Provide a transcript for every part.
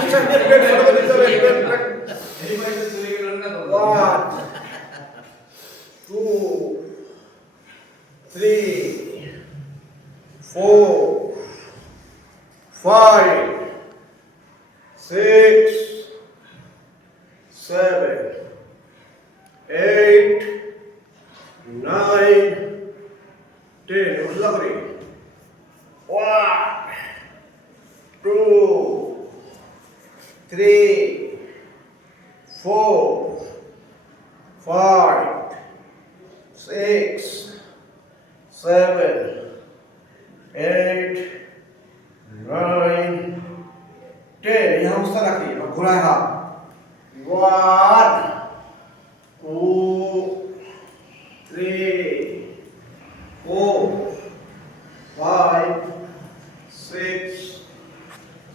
নিঃশ্বাস নিয়ে পেট ছোট করে দিতে হবে পেট এই মাইতে চলে গেল না তো 1 2 3 4 5 6 7 8 9 10 উঠলা করি 1 2 3 4 5 6 7 8 9 10 এই অবস্থা রাখি ঘোরায় হাত 1 2 3 4 5 6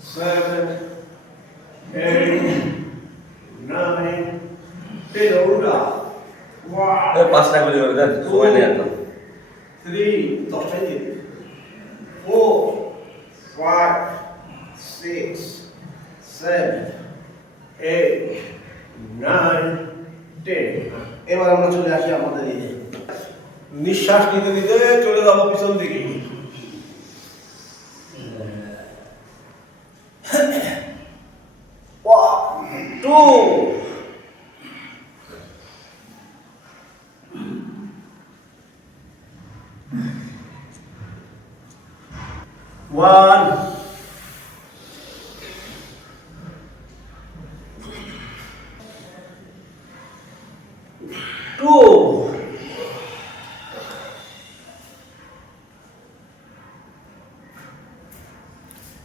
7 8 9 10 উল্টা 1 পাঁচটা করে দেবে দেন সময় নেই এত 3 দশটাই দিন 4 5 6 7 8 9 10 এবার আমরা চলে আসি আমাদের এই নিঃশ্বাস নিতে নিতে চলে যাবো পিছন দিকে two one two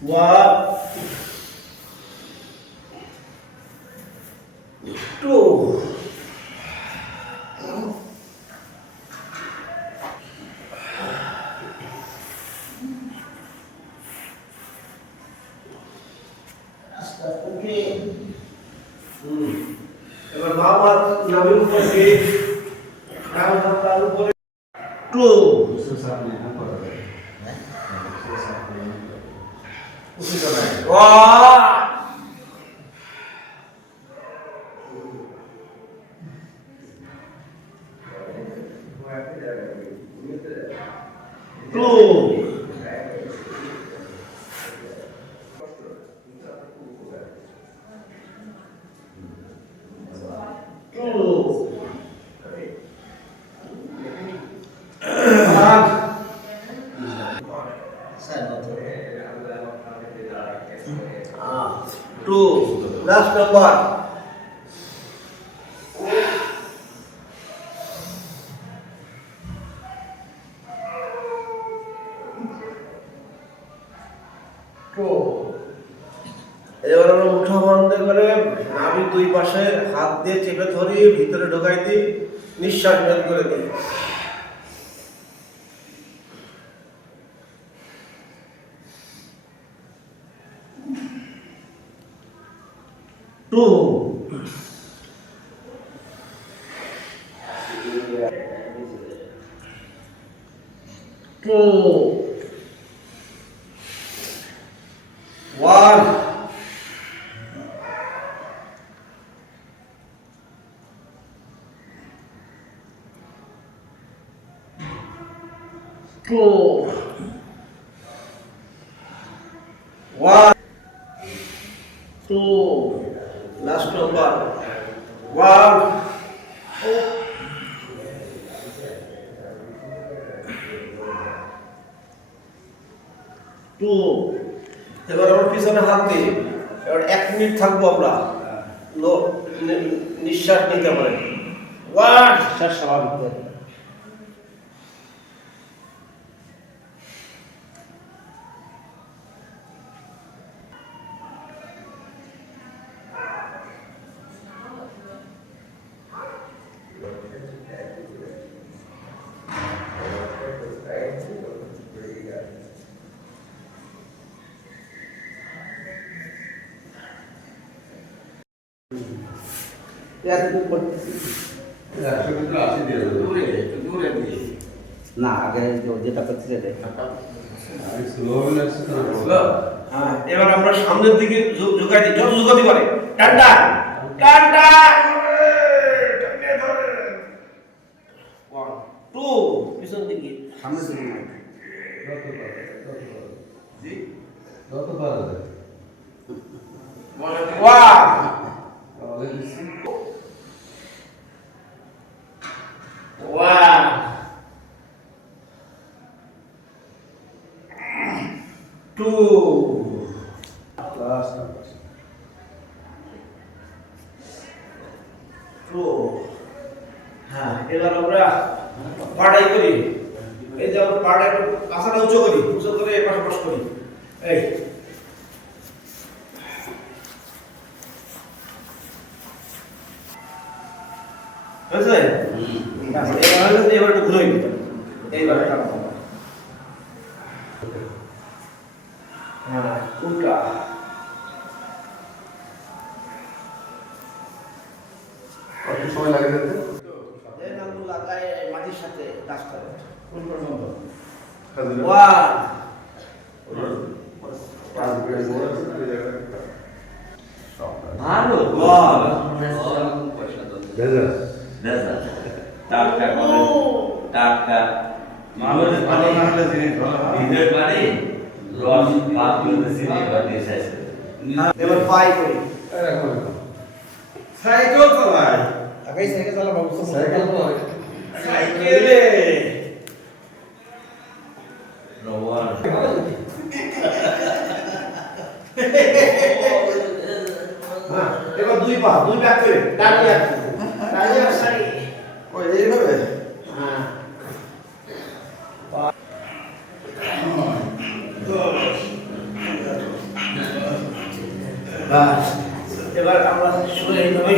one, two, okay. এবার বাবা নামের উপরে ডান হাতটার উপরে টু two, last number. এবার আমরা মুঠো বন্ধ করে নাভি দুই পাশে হাত দিয়ে চেপে ধরি ভিতরে ঢোকাই দিই নিঃশ্বাস বের করে দিই two two one two one two last number one two এবার আমরা পিছনে হাত দিই এবার 1 মিনিট থাকবো আমরা নিঃশ্বাস নিতে পারি ওয়ান নিঃশ্বাস স্বাভাবিক না আগে যেটা করছি সেটাই স্লো হবে না হ্যাঁ, এবার আমরা সামনের দিকে ঝুঁকাই দিই, যত ঝুঁকাতে পারে। টাটা টাটা, টানিয়ে ধরেন। 1 2 পিছন দিকে সামনে থেকে নাই। জি যত পারা যায়। বলেন 1 তাহলে দিচ্ছি। 1 2 লাস্ট 2 হ্যাঁ, এবার আমরা পাড়াই করি। এই যে আমরা পাড়াই কাছাটা উঁচু করি, উঁচু করে এ পাশে পাশ করি। এই হয়েছে? আচ্ছা, এবার হয়েছে, এবার একটু ঘুরে নিতে। এইবার টানো। হ্যাঁ, উল্টা। কত সময় লাগে যেতে? এই নামগুলো লাগায় মাটির সাথে টাচ করে। কোন পর্যন্ত? কাজে 1 পাঁচ মিনিট বড় আছে না, এই জায়গাটা? ভালো বাহ। ভেজা। দেখা টাটকা করে টাটকা মানুষের ভালো না হলে জিনিস ভালো হয়। ভিতর বাড়ি রস ভাত করে সিনে বাড়ি শেষ এবার পাই করি। এরকম। সাইকেল চালায়। আগে সাইকেল চালাবো, সাইকেল পরে। সাইকেলে রোয়ার হ্যাঁ, এবার দুই পা করে দাঁড়িয়ে আছে, দাঁড়িয়ে সারি। ওই এইভাবে? হ্যাঁ, বাস। এবার আমরা শুয়ে এইভাবে